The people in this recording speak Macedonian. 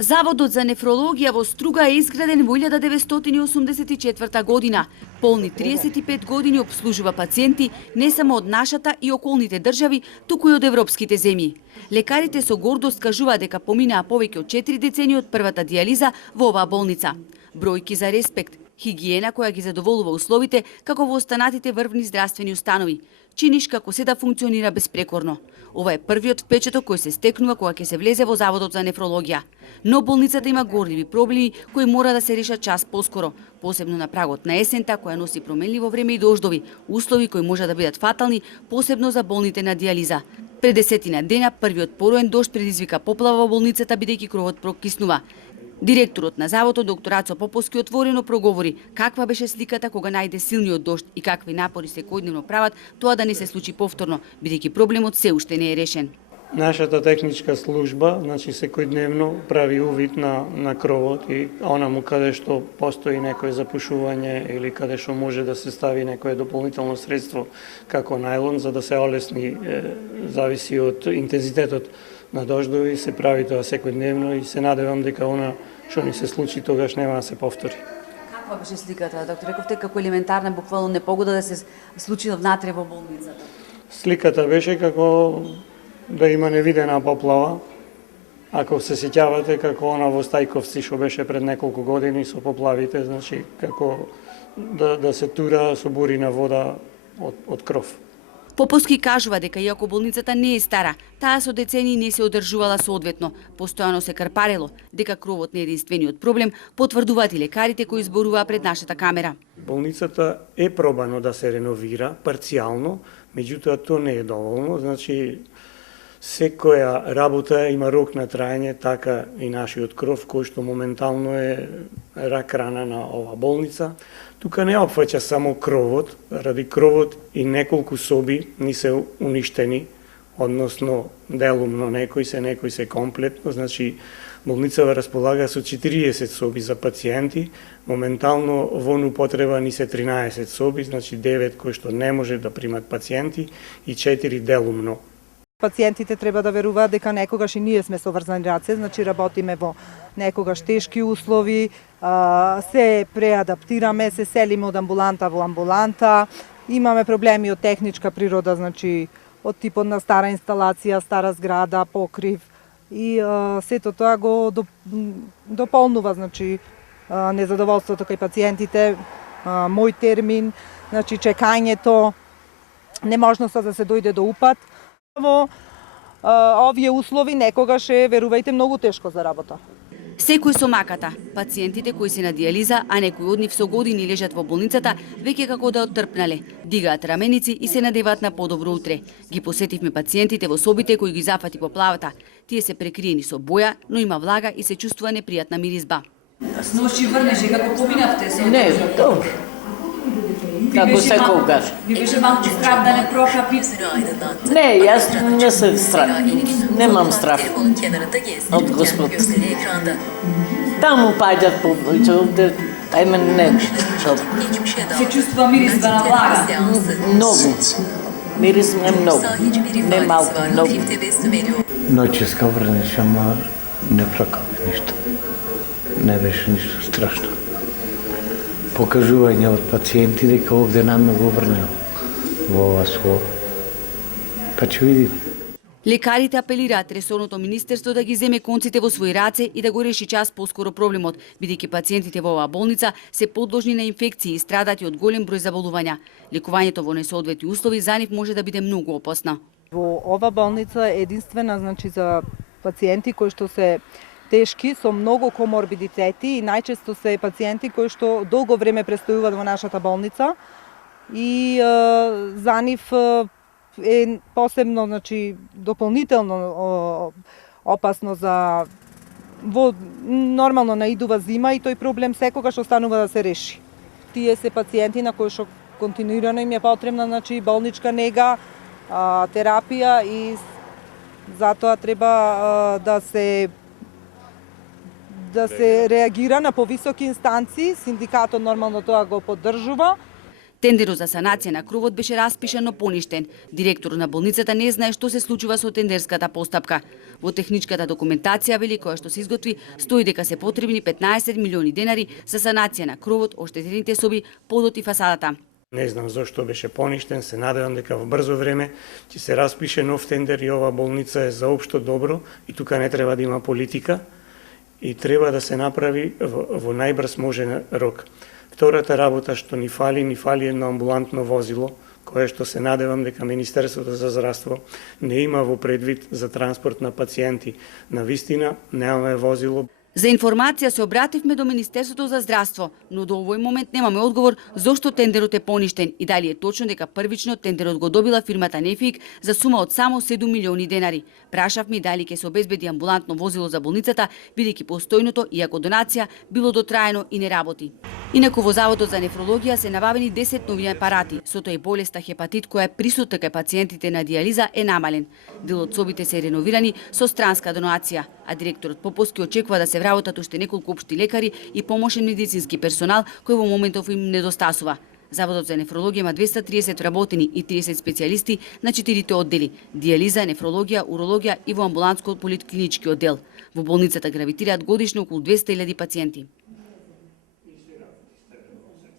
Заводот за нефрологија во Струга е изграден во 1984 година. Полни 35 години обслужува пациенти не само од нашата и околните држави, туку и од европските земји. Лекарите со гордост кажуваат дека поминаа повеќе од 4 децени од првата дијализа во оваа болница. Бројки за респект, хигиена која ги задоволува условите како во останатите врвни здравствени установи. Чиниш како се да функционира безпрекорно. Ова е првиот впечаток кој се стекнува кога ќе се влезе во Заводот за нефрологија. Но болницата има горливи проблеми кои мора да се решат час поскоро, посебно на прагот на есента која носи променливо време и дождови, услови кои може да бидат фатални, посебно за болните на дијализа. Пред 10 дена првиот пороен дожд предизвика поплава во болницата бидејќи кровот прокиснува. Директорот на заводот доктор Ацо Поповски отворено проговори каква беше сликата кога најде силниот дожд и какви напори секојдневно прават тоа да не се случи повторно, бидејќи проблемот се уште не е решен. Нашата техничка служба, секојдневно прави увид на кровот и онаму каде што постои некое запушување или каде што може да се стави некое дополнително средство како најлон за да се олесни, зависи од интензитетот на дождови, се прави тоа секојдневно и се надевам дека она што ни се случи тогаш нема да се повтори. Каква беше сликата, доктор? Рековте како елементарна буквално непогода да се случи внатре во болницата. Сликата беше како да има невидена поплава. Ако се сеќавате како она во Стајковци што беше пред неколку години со поплавите, како да се тура со бурина вода од кров. Поповски кажува дека иако болницата не е стара, таа со децении не се одржувала соодветно, постојано се карпарело, дека кровот не е единствениот проблем, потврдуваат и лекарите кои зборуваа пред нашата камера. Болницата е пробано да се реновира парцијално, меѓутоа тоа не е доволно, секоја работа има рок на траење, така и нашиот кров, кој што моментално е рак рана на ова болница. Тука не опфаќа само кровот, ради кровот и неколку соби ни се уништени, односно делумно некои се комплетно, болницава располага со 40 соби за пациенти, моментално во употреба ни се 13 соби, 9 кои што не може да примат пациенти и 4 делумно. Пациентите треба да веруваат дека некогаш и ние сме со врзани раце, работиме во некогаш тешки услови, се преадаптираме, се селиме од амбуланта во амбуланта, имаме проблеми од техничка природа, од типот на стара инсталација, стара зграда, покрив и сето тоа го дополнува, незадоволството кај пациентите, мој термин, чекањето, неможноста да се дојде до упат. Во овие услови некогаш е, верувајте, многу тешко за работа. Секој со маката, пациентите кои се на дијализа, а некои од нив со години лежат во болницата, веќе како да оттрпнале, дигаат раменици и се надеваат на подобро утре. Ги посетивме пациентите во собите кои ги зафати поплавата. Тие се прекриени со боја, но има влага и се чувствува непријатна миризба. Сноши врнеше како поминавте со? Не, добро. Како секогаш. Ви беше малку страх да не прокапи? Не, јас не се страх. Немам страх од Господ. Таму паѓат повеќе, овде ајме не. Се чувствува миризба на влага? Многу. Мирис не многу. Не малку, многу. Ноќеска врнеше, ама не прокапи ништо. Не беше ништо страшно. Покажување од пациенти дека овде наме го врнел во ова сло. Па ќе видим. Лекарите апелираат ресорното министерство да ги земе конците во своји раце и да го реши час поскоро проблемот, бидејќи пациентите во оваа болница се подложни на инфекции и страдат и од голем број заболувања. Лекувањето во несоодветни услови за нив може да биде многу опасно. Во ова болница е единствена за пациенти кои што се тешки, со многу коморбидитети и најчесто се пациенти кои што долго време престојуваат во нашата болница и за нив е посебно, дополнително опасно за нормално наидува зима и тој проблем секогаш останува да се реши. Тие се пациенти на кои што континуирано им е потребна болничка нега, терапија и затоа треба да се реагира на повисоки инстанции, синдикатот нормално тоа го поддржува. Тендерот за санација на кровот беше распишан, но поништен. Директорот на болницата не знае што се случува со тендерската постапка. Во техничката документација, вели, која што се изготви, стои дека се потребни 15 милиони денари за санација на кровот, оштетените соби, подот и фасадата. Не знам зошто беше поништен, се надевам дека во брзо време ќе се распише нов тендер и ова болница е за општо добро и тука не треба да има политика и треба да се направи во најбрз можен рок. Втората работа што ни фали едно амбулантно возило, кое што се надевам дека Министерството за здравство не има во предвид за транспорт на пациенти. На вистина немаме возило. За информација се обративме до Министерството за здравство, но до овој момент немаме одговор зошто тендерот е поништен и дали е точно дека првично тендерот го добила фирмата Нефик за сума од само 7 милиони денари. Прашавме дали ќе се обезбеди амбулантно возило за болницата, бидејќи постојното, иако донација, било дотраено и не работи. Инаку во Заводот за нефрологија се набавени 10 нови апарати, со тој болеста хепатит која е присутна кај пациентите на дијализа е намален. Дел од собите се реновирани со странска донација, а директорот Поповски очекува да се вработат уште неколку општи лекари и помошен медицински персонал кој во моментов им недостасува. Заводот за нефрологија има 230 вработени и 30 специјалисти на 4 оддели – дијализа, нефрологија, урологија и во амбулантско поликлинички оддел. Во болницата гравитираат годишно околу 200.000 пациенти.